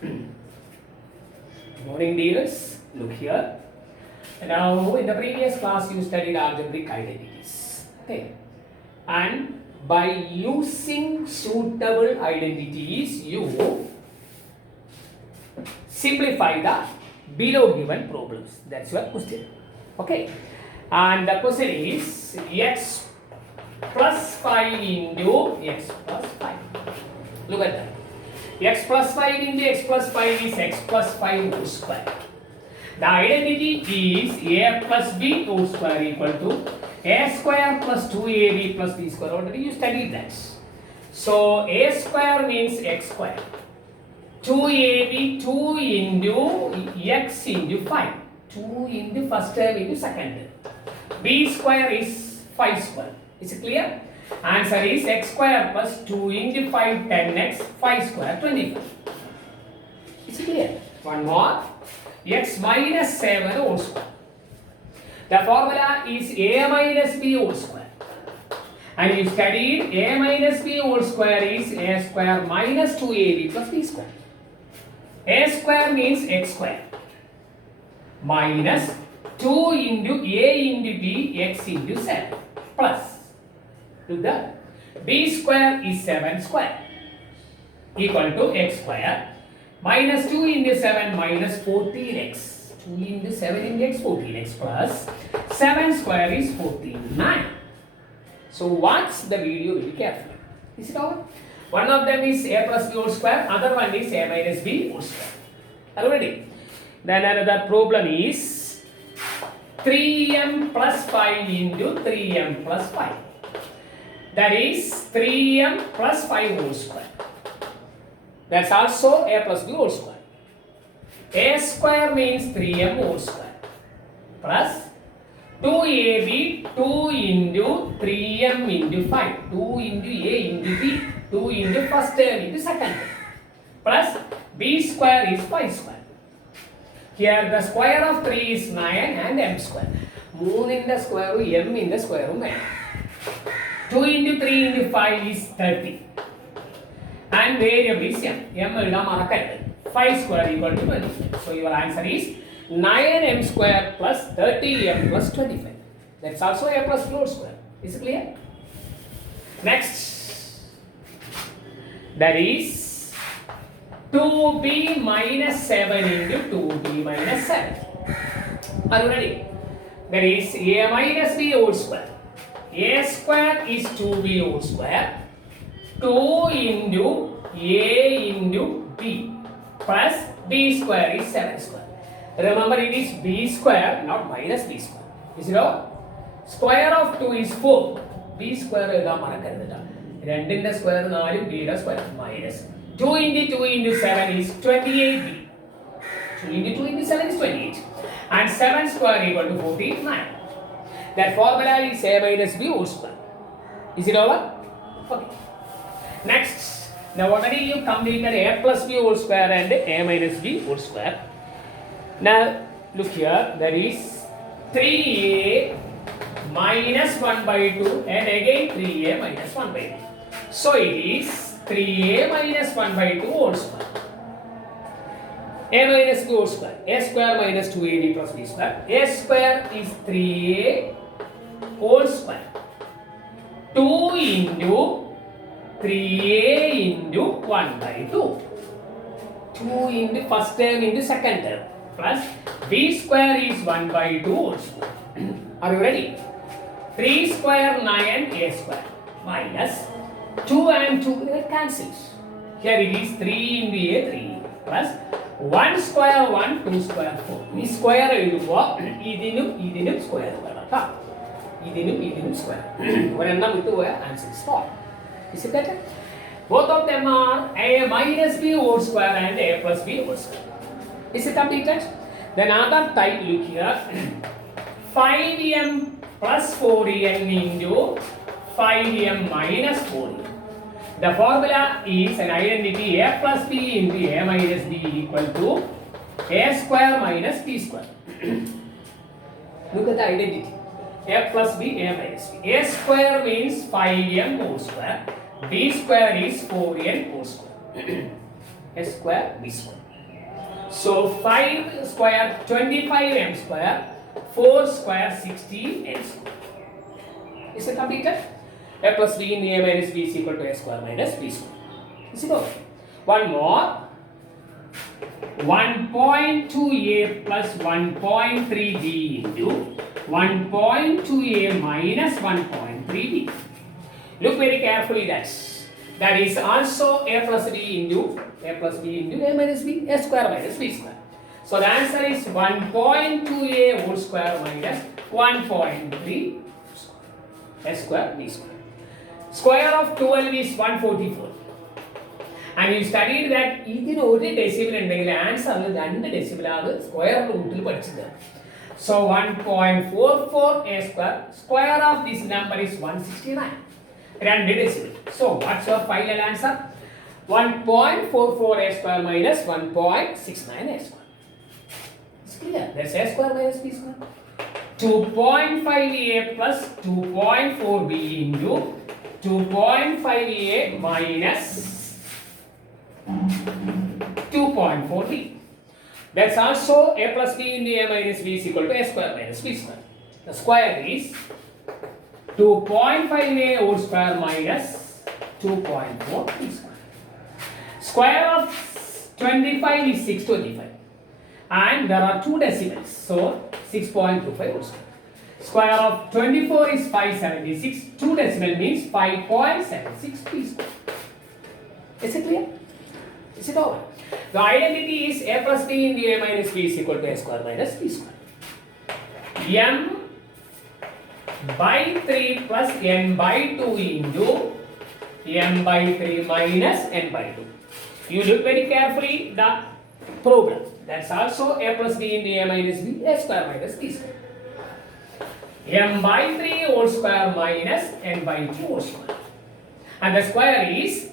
Good morning, dears. Look here. Now, in the previous class, you studied algebraic identities. Okay. And by using suitable identities, you simplify the below given problems. That's your question. Okay. And the question is x plus 5 into x plus 5. Look at that. X plus 5 into x plus 5 is x plus 5 whole square. The identity is a plus b whole square equal to a square plus 2ab plus b square. Already you studied that. So a square means x square. 2ab 2 into x into 5. 2 into first term into second term. B square is 5 square. Is it clear? Answer is x square plus 2 into 5 10x 5 square 25. Is it clear? One more. X minus 7 whole square. The formula is a minus b whole square. And you studied a minus b whole square is a square minus 2ab plus b square. A square means x square minus 2 into a into b x into 7 plus to the b square is 7 square equal to x square minus 2 into 7 minus 14x. 2 into 7 into x 14x plus 7 square is 49. So watch the video very carefully. Is it over? One of them is a plus b whole square, other one is a minus b whole square. Are you ready? Then another problem is 3m plus 5 into 3m plus 5. That is 3m plus 5 whole square. That's also a plus b whole square. A square means 3m whole square plus 2ab 2 into 3m into 5. 2 into a into b. 2 into first term into second term. Plus b square is 5 square. Here the square of 3 is 9 and m square. 3 in the square, m in the square. 2 into 3 into 5 is 30. And variable is m. M 5 square equal to 25. So your answer is 9m square plus 30m plus 25. That's also a plus b whole square. Is it clear? Next. That is 2b minus 7 into 2b minus 7. Are you ready? That is a minus b whole square. A square is 2b whole square. 2 into a into b plus b square is 7 square. Remember it is b square not minus b square. Is it all? Square of 2 is 4. b square is 2 in the square 4 b the square minus 2 into 2 into 7 is 28b. 2 into 2 into 7 is 28. And 7 square equal to 49. That formula is a minus b whole square. Is it over? Okay. Next. Now already you completed a plus b whole square and a minus b whole square. Now look here. There is 3a minus 1 by 2 and again 3a minus 1 by 2. So it is 3a minus 1 by 2 whole square. A minus b whole square. A square minus 2ab plus b square. A square is 3a whole square. 2 into 3a into 1 by 2. 2 into first term into second term. Plus b square is 1 by 2 whole square. Are you ready? 3 square 9 a square minus 2 and 2 that cancels. Here it is 3 into a 3 plus 1 square 1 2 square 4. This square idinum square idinum square. Answer is 4. Is it better? Both of them are a minus b whole square and a plus b whole square. Is it completed? Then other type, look here. 5m plus 4n into 5m minus 4n. The formula is an identity a plus b into a minus b equal to a square minus b square. Look at the identity. A plus b, a minus b. A square means 5m whole square. B square is 4n whole square. A square, b square. So 5 square 25 m square, 4 square 16 m square. Is it completed? A plus b in a minus b is equal to a square minus b square. Is it okay? One more. 1.2a plus 1.3b into 1.2a minus 1.3b. Look very carefully, that is also a plus b into a minus b, a square minus b square. So the answer is 1.2a whole square minus 1.3 a square b square. Square of 12 is 144. And you studied that ഇതിന് ഒരു decimal ഉണ്ടെങ്കിൽ ആൻസറിൽ 2 decimal ആണ് square റൂട്ടിൽ പഠിച്ചത്. So 1.44 a square, square of this number is 169. 2 decimal. So what's your final answer? 1.44 a square minus 1.69 a square. It's clear. That's a square minus b square. 2.5a plus 2.4b into 2.5a minus 2.4b. That's also a plus b into a minus b is equal to a square minus b square. The square is 2.5a whole square minus 2.4b square. Square of 25 is 625. And there are 2 decimals. So 6.25 whole square. Square of 24 is 576. 2 decimal means 5.76 b square. Is it clear? Is it over? The identity is a plus b into a minus b is equal to a square minus b square. M by 3 plus n by 2 into m by 3 minus n by 2. You look very carefully the program. That's also a plus b into a minus b, a square minus b square. M by 3 whole square minus n by 2 whole square. And the square is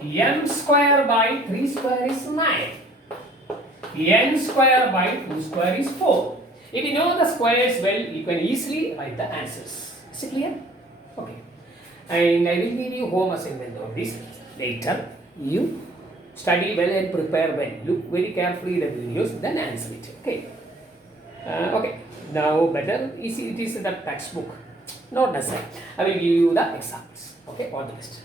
m square by 3 square is 9. n square by 2 square is 4. If you know the squares well, you can easily write the answers. Is it clear? Okay. And I will give you home assignment of this later. You study well and prepare well. Look very carefully the videos, then answer it. Okay. Okay. Now better it is the textbook, not the same. I will give you the examples. Okay. All the best.